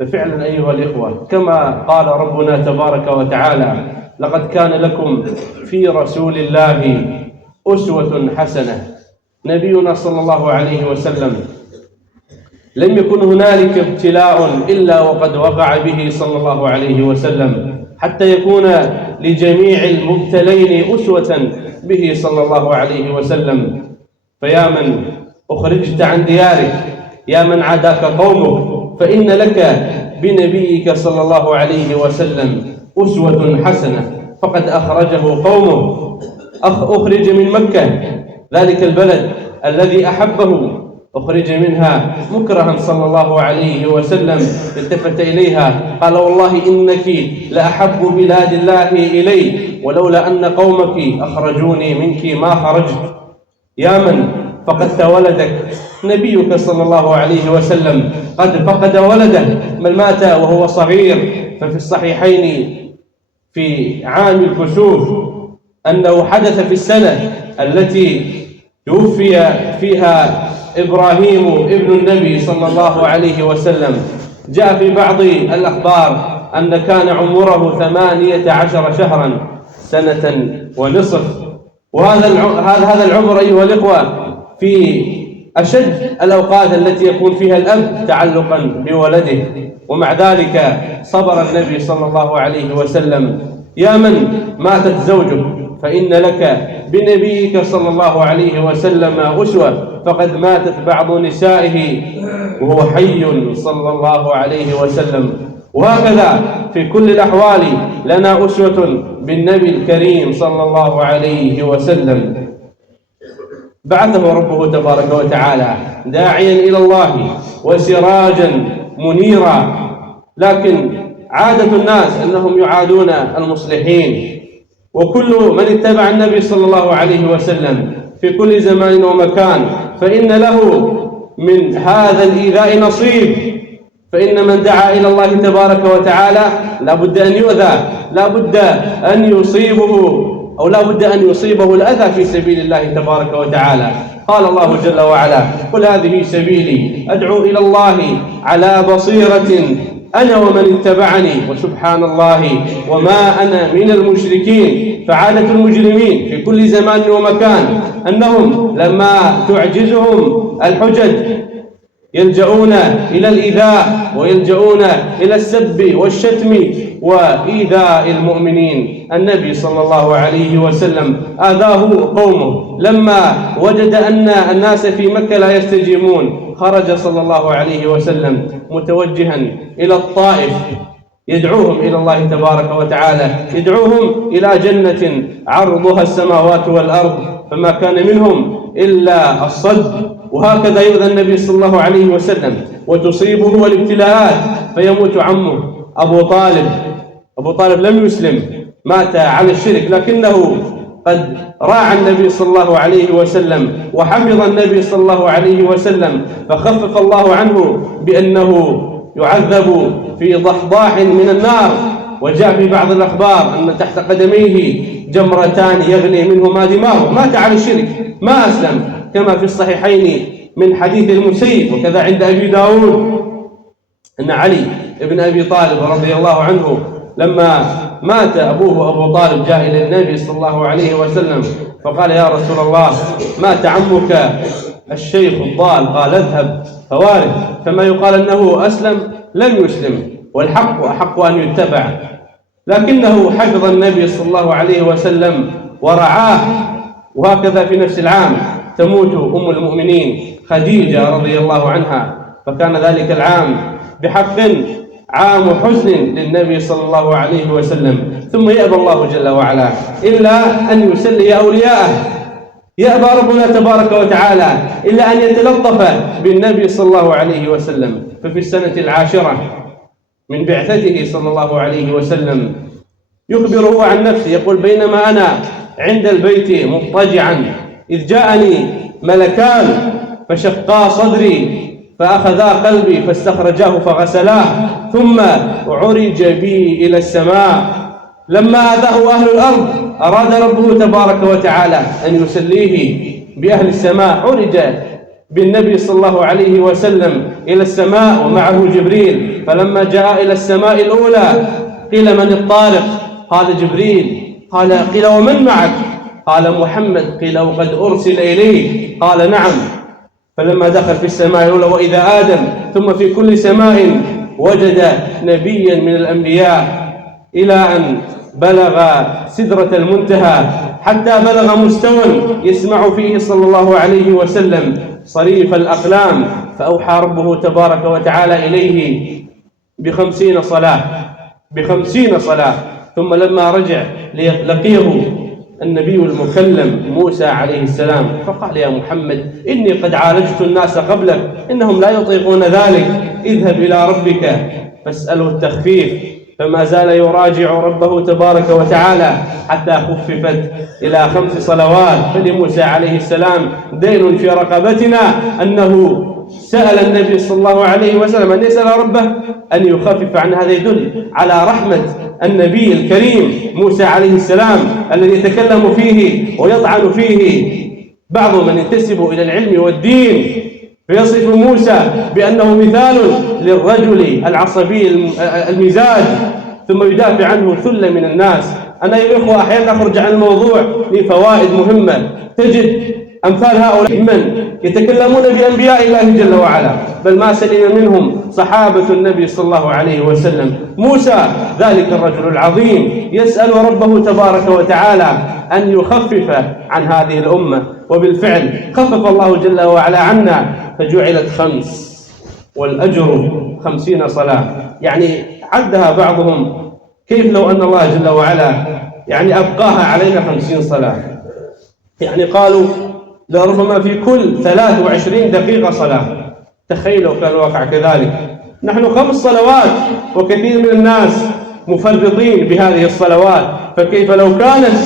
ففعلا أيها الإخوة، كما قال ربنا تبارك وتعالى: لقد كان لكم في رسول الله أسوة حسنة. نبينا صلى الله عليه وسلم لم يكن هنالك ابتلاء إلا وقد وقع به صلى الله عليه وسلم، حتى يكون لجميع المبتلين أسوة به صلى الله عليه وسلم. فيا من أخرجت عن ديارك، يا من عاداك قومك، فإن لك بنبيك صلى الله عليه وسلم أسوة حسنة، فقد أخرجه قومه، أخرج من مكة، ذلك البلد الذي أحبه، أخرج منها مكرها صلى الله عليه وسلم. التفت إليها قال: والله إنك لأحب بلاد الله إلي، ولولا أن قومك أخرجوني منك ما خرجت. يا من فقدت ولدك، نبيك صلى الله عليه وسلم قد فقد ولده، بل مات وهو صغير. ففي الصحيحين في عام الكسوف أنه حدث في السنة التي توفي فيها إبراهيم ابن النبي صلى الله عليه وسلم، جاء في بعض الأخبار أن كان عمره 18 شهرا، سنة ونصف. وهذا العمر أيها الإخوة في أشد الأوقات التي يكون فيها الأب تعلقا بولده، ومع ذلك صبر النبي صلى الله عليه وسلم. يا من ماتت زوجك، فإن لك بنبيك صلى الله عليه وسلم أسوة، فقد ماتت بعض نسائه وهو حي صلى الله عليه وسلم. وهكذا في كل الأحوال لنا أسوة بالنبي الكريم صلى الله عليه وسلم. بعثه ربه تبارك وتعالى داعيا إلى الله وسراجا منيرا، لكن عادة الناس أنهم يعادون المصلحين. وكل من اتبع النبي صلى الله عليه وسلم في كل زمان ومكان فإن له من هذا الإيذاء نصيب. فإن من دعا إلى الله تبارك وتعالى لا بد أن يؤذى، لا بد أن يصيبه الأذى في سبيل الله تبارك وتعالى. قال الله جل وعلا: قل هذه سبيلي أدعو إلى الله على بصيرة أنا ومن اتبعني وسبحان الله وما أنا من المشركين. فعادة المجرمين في كل زمان ومكان أنهم لما تعجزهم الحجج يلجؤون إلى الإيذاء، ويلجؤون إلى السب والشتم وإيذاء المؤمنين. النبي صلى الله عليه وسلم آذاه قومه لما وجد أن الناس في مكة لا يستجيبون، خرج صلى الله عليه وسلم متوجها إلى الطائف يدعوهم إلى الله تبارك وتعالى، يدعوهم إلى جنة عرضها السماوات والأرض، فما كان منهم إلا الصد. وهكذا يؤذى النبي صلى الله عليه وسلم وتصيبه الابتلاءات، فيموت عمه أبو طالب لم يسلم، مات على الشرك، لكنه قد راعى النبي صلى الله عليه وسلم وحفظ النبي صلى الله عليه وسلم، فخفف الله عنه بأنه يعذب في ضحضاح من النار. وجاء في بعض الأخبار أن تحت قدميه جمرتان يغلي منهما دماغه، مات على الشرك ما أسلم، كما في الصحيحين من حديث المسيب، وكذا عند أبي داود أن علي ابن أبي طالب رضي الله عنه لما مات أبوه أبو طالب جاء إلى النبي صلى الله عليه وسلم فقال: يا رسول الله مات عمك الشيخ الضال. قال: اذهب فوارث، فما يقال أنه أسلم لم يسلم، والحق أحق أن يتبع. لكنه حفظ النبي صلى الله عليه وسلم ورعاه. وهكذا في نفس العام تموت أم المؤمنين خديجة رضي الله عنها، فكان ذلك العام بحق عام حزن للنبي صلى الله عليه وسلم. ثم يأبى الله جل وعلا إلا أن يسلي أولياءه، يأبى ربنا تبارك وتعالى إلا أن يتلطف بالنبي صلى الله عليه وسلم. ففي السنة 10 من بعثته صلى الله عليه وسلم يخبره عن نفسه، يقول: بينما أنا عند البيت مضطجعا إذ جاءني ملكان فشقا صدري فأخذا قلبي فاستخرجاه فغسلاه، ثم عرج بي إلى السماء. لما آذاه أهل الأرض أراد ربه تبارك وتعالى أن يسليه بأهل السماء، عرج بالنبي صلى الله عليه وسلم إلى السماء ومعه جبريل، فلما جاء إلى السماء الأولى قيل من الطارق؟ قال جبريل. قيل ومن معك؟ قال محمد. قيل وقد أرسل إليه؟ قال نعم. فلما دخل في السماء الأولى وإذا آدم، ثم في كل سماء وجد نبيا من الأنبياء، إلى أن بلغ سدرة المنتهى، حتى بلغ مستوى يسمع فيه صلى الله عليه وسلم صريف الأقلام، فأوحى ربه تبارك وتعالى إليه ب50 صلاة، ب50 صلاة. ثم لما رجع لقيه النبي المكلم موسى عليه السلام، فقال يا محمد إني قد عالجت الناس قبلك، إنهم لا يطيقون ذلك، اذهب إلى ربك فاسأله التخفيف. فما زال يراجع ربه تبارك وتعالى حتى خففت إلى 5 صلوات. فلموسى عليه السلام دين في رقبتنا أنه سأل النبي صلى الله عليه وسلم أن يسأل ربه أن يخفف عن هذا، يدل على رحمة النبي الكريم موسى عليه السلام الذي يتكلم فيه ويطعن فيه بعض من ينتسب إلى العلم والدين، فيصف موسى بأنه مثال للرجل العصبي المزاج، ثم يدافع عنه ثلة من الناس. أنا يا إخوة أحيانا أخرج عن الموضوع لفوائد مهمة. تجد أمثال هؤلاء من يتكلمون بأنبياء الله جل وعلا، بل ما سلم منهم صحابة النبي صلى الله عليه وسلم. موسى ذلك الرجل العظيم يسأل ربه تبارك وتعالى أن يخفف عن هذه الأمة، وبالفعل خفف الله جل وعلا عنا، فجعلت 5 والأجر 50 صلاة. يعني عدها بعضهم كيف لو أن الله جل وعلا يعني أبقاها علينا 50 صلاة، يعني قالوا لربما في كل 23 دقيقة صلاة. تخيلوا كان الواقع كذلك. نحن 5 صلوات وكثير من الناس مفرطين بهذه الصلوات، فكيف لو كانت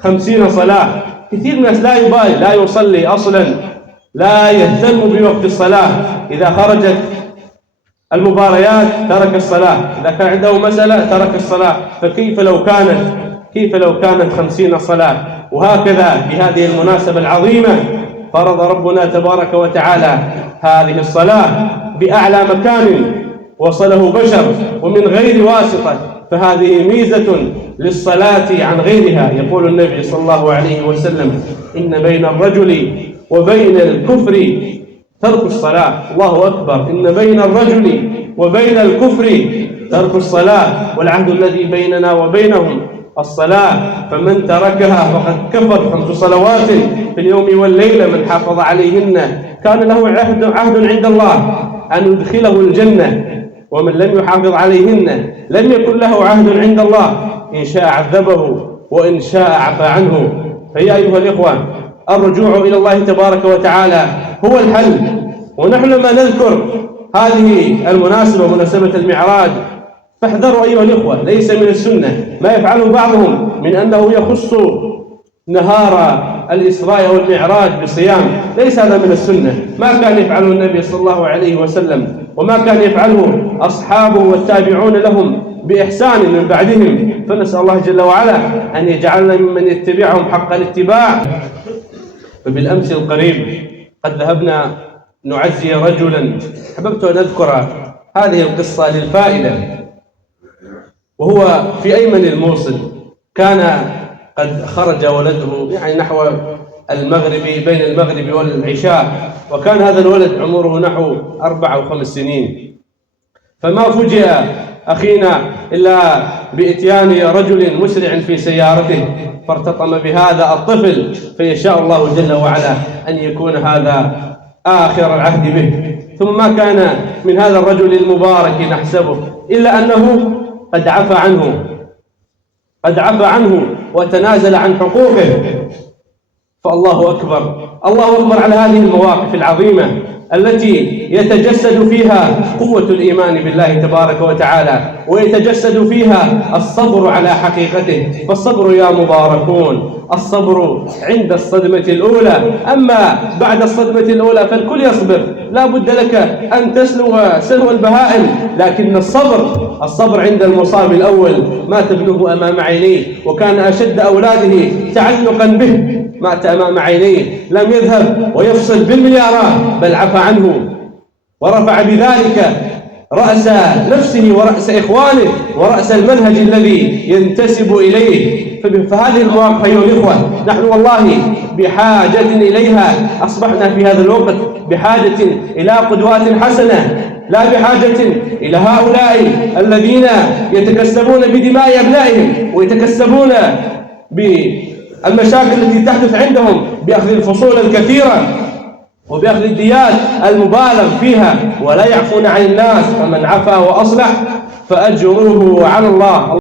50 صلاة؟ كثير من الناس لا يبالي، لا يصلي أصلا، لا يهتم بوقت الصلاة. إذا خرجت المباريات ترك الصلاة، إذا كان عنده مسألة ترك الصلاة. فكيف لو كانت 50 صلاة؟ وهكذا بهذه المناسبة العظيمة فرض ربنا تبارك وتعالى هذه الصلاة بأعلى مكان وصله بشر ومن غير واسطة، فهذه ميزة للصلاة عن غيرها. يقول النبي صلى الله عليه وسلم إن بين الرجل وبين الكفر ترك الصلاة. الله أكبر. إن بين الرجل وبين الكفر ترك الصلاة، والعهد الذي بيننا وبينهم الصلاة، فمن تركها فقد كفر. 5 صلوات في اليوم والليلة من حافظ عليهن كان له عهد عند الله أن يدخله الجنة، ومن لم يحافظ عليهن لم يكن له عهد عند الله، إن شاء عذبه وإن شاء عفى عنه. فيا أيها الإخوة، الرجوع إلى الله تبارك وتعالى هو الحل. ونحن لما نذكر هذه المناسبة، مناسبة المعراج، فاحذروا أيها الإخوة، ليس من السنة ما يفعله بعضهم من أنه يخص نهار الإسراء والمعراج بصيام. ليس هذا من السنة. ما كان يفعله النبي صلى الله عليه وسلم، وما كان يفعله أصحابه والتابعون لهم بإحسان من بعدهم. فنسأل الله جل وعلا أن يجعلنا ممن يتبعهم حق الاتباع. فبالأمس القريب قد ذهبنا نعزي رجلا، حببت أن أذكر هذه القصة للفائدة. وهو في أيمن الموصل، كان قد خرج ولده يعني نحو المغرب، بين المغرب والعشاء، وكان هذا الولد عمره نحو 4 أو 5 سنين. فما فوجئ أخينا إلا بإتيان رجل مسرع في سيارته فارتطم بهذا الطفل، فيشاء الله جل وعلا أن يكون هذا آخر العهد به. ثم ما كان من هذا الرجل المبارك نحسبه إلا أنه قد عفى عنه وتنازل عن حقوقه. فالله أكبر، الله أكبر على هذه المواقف العظيمة التي يتجسد فيها قوة الإيمان بالله تبارك وتعالى، ويتجسد فيها الصبر على حقيقته. فالصبر يا مباركون، الصبر عند الصدمة الأولى، أما بعد الصدمة الأولى فالكل يصبر، لا بد لك أن سلو البهائم، لكن الصبر عند المصاب الأول ما تبلغ أمام عينيه. وكان أشد أولاده تعلقا به مات أمام عينيه، لم يذهب ويفصل بالمليارات، بل عفى عنه ورفع بذلك رأس نفسه ورأس إخوانه ورأس المنهج الذي ينتسب إليه. فهذه المواقف أيها الإخوة نحن والله بحاجة إليها. أصبحنا في هذا الوقت بحاجة إلى قدوات حسنة، لا بحاجة إلى هؤلاء الذين يتكسبون بدماء أبنائهم ويتكسبون بالمشاكل التي تحدث عندهم بأخذ الفصول الكثيرة وبأخذ الديات المبالغ فيها، ولا يعفون عن الناس. فمن عفا وأصلح فأجره على الله.